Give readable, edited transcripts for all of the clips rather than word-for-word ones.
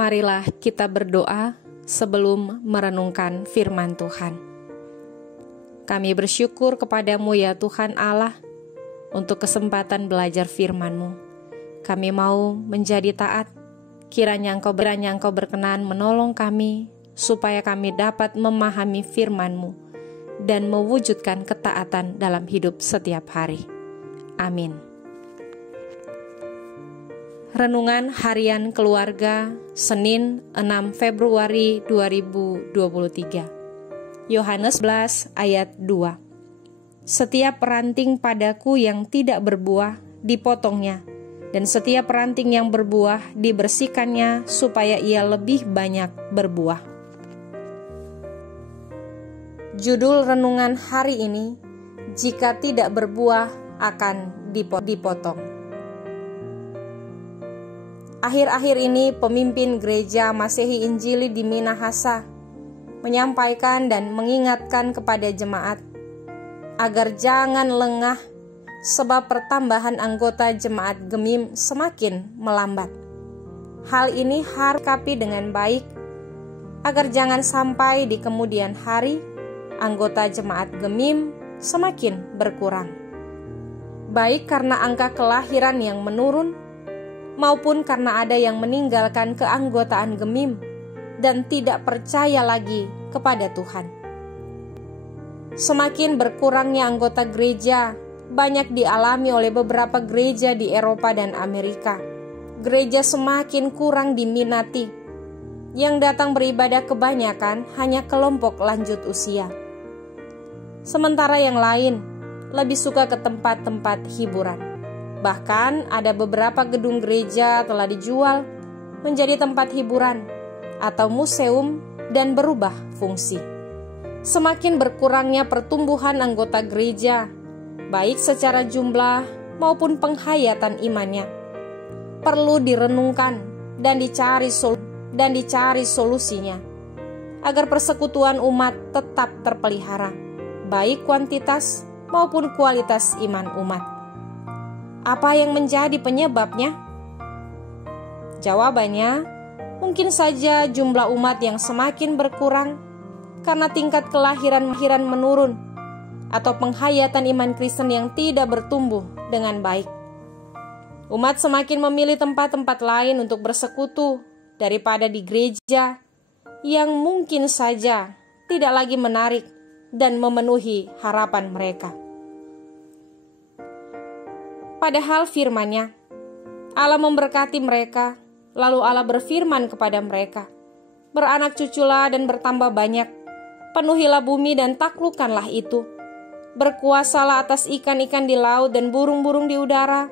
Marilah kita berdoa sebelum merenungkan firman Tuhan. Kami bersyukur kepadamu ya Tuhan Allah, untuk kesempatan belajar firman-Mu. Kami mau menjadi taat, kiranya Engkau berkenan menolong kami, supaya kami dapat memahami firman-Mu dan mewujudkan ketaatan dalam hidup setiap hari. Amin. Renungan Harian Keluarga, Senin 6 Februari 2023. Yohanes 11 ayat 2. Setiap ranting padaku yang tidak berbuah dipotongnya, dan setiap ranting yang berbuah dibersihkannya supaya ia lebih banyak berbuah. Judul renungan hari ini, jika tidak berbuah akan dipotong. Akhir-akhir ini pemimpin gereja Masehi Injili di Minahasa menyampaikan dan mengingatkan kepada jemaat agar jangan lengah, sebab pertambahan anggota jemaat Gemim semakin melambat. Hal ini harus dikapi dengan baik, agar jangan sampai di kemudian hari anggota jemaat Gemim semakin berkurang. Baik karena angka kelahiran yang menurun, maupun karena ada yang meninggalkan keanggotaan Gemim dan tidak percaya lagi kepada Tuhan. Semakin berkurangnya anggota gereja banyak dialami oleh beberapa gereja di Eropa dan Amerika. Gereja semakin kurang diminati. Yang datang beribadah kebanyakan hanya kelompok lanjut usia. Sementara yang lain lebih suka ke tempat-tempat hiburan. Bahkan ada beberapa gedung gereja telah dijual menjadi tempat hiburan atau museum dan berubah fungsi. Semakin berkurangnya pertumbuhan anggota gereja, baik secara jumlah maupun penghayatan imannya, perlu direnungkan dan dicari solusinya, agar persekutuan umat tetap terpelihara, baik kuantitas maupun kualitas iman umat. Apa yang menjadi penyebabnya? Jawabannya, mungkin saja jumlah umat yang semakin berkurang karena tingkat kelahiran menurun, atau penghayatan iman Kristen yang tidak bertumbuh dengan baik. Umat semakin memilih tempat-tempat lain untuk bersekutu daripada di gereja yang mungkin saja tidak lagi menarik dan memenuhi harapan mereka. Padahal firman-Nya, Allah memberkati mereka, lalu Allah berfirman kepada mereka, "Beranak cuculah dan bertambah banyak, penuhilah bumi dan taklukkanlah itu. Berkuasalah atas ikan-ikan di laut dan burung-burung di udara,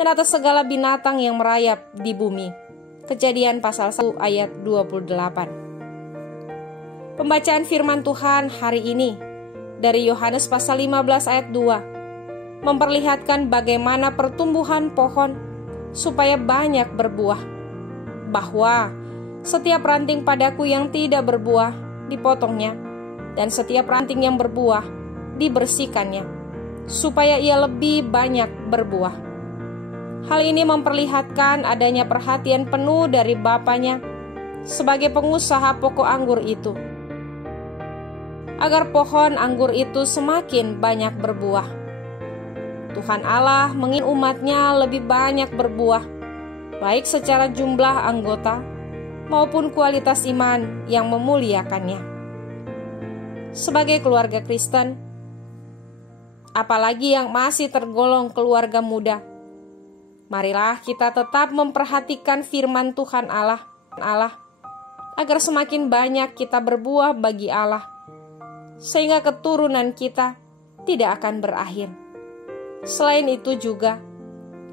dan atas segala binatang yang merayap di bumi." Kejadian pasal 1 ayat 28. Pembacaan firman Tuhan hari ini dari Yohanes pasal 15 ayat 2 memperlihatkan bagaimana pertumbuhan pohon supaya banyak berbuah, bahwa setiap ranting padaku yang tidak berbuah dipotongnya, dan setiap ranting yang berbuah dibersihkannya, supaya ia lebih banyak berbuah. Hal ini memperlihatkan adanya perhatian penuh dari Bapaknya sebagai pengusaha pokok anggur itu, agar pohon anggur itu semakin banyak berbuah. Tuhan Allah menginginkan umatnya lebih banyak berbuah, baik secara jumlah anggota maupun kualitas iman yang memuliakannya. Sebagai keluarga Kristen, apalagi yang masih tergolong keluarga muda, marilah kita tetap memperhatikan firman Tuhan Allah, agar semakin banyak kita berbuah bagi Allah, sehingga keturunan kita tidak akan berakhir. Selain itu juga,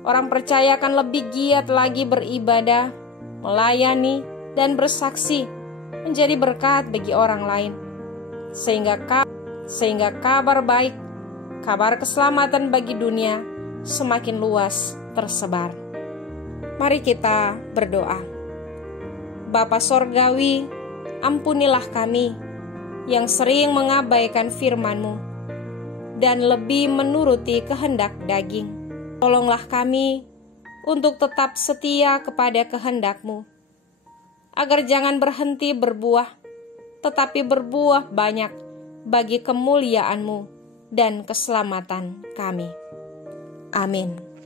orang percaya akan lebih giat lagi beribadah, melayani, dan bersaksi menjadi berkat bagi orang lain. Sehingga kabar baik, kabar keselamatan bagi dunia semakin luas tersebar. Mari kita berdoa. Bapa Sorgawi, ampunilah kami yang sering mengabaikan firman-Mu dan lebih menuruti kehendak daging. Tolonglah kami untuk tetap setia kepada kehendak-Mu, agar jangan berhenti berbuah, tetapi berbuah banyak bagi kemuliaan-Mu dan keselamatan kami. Amin.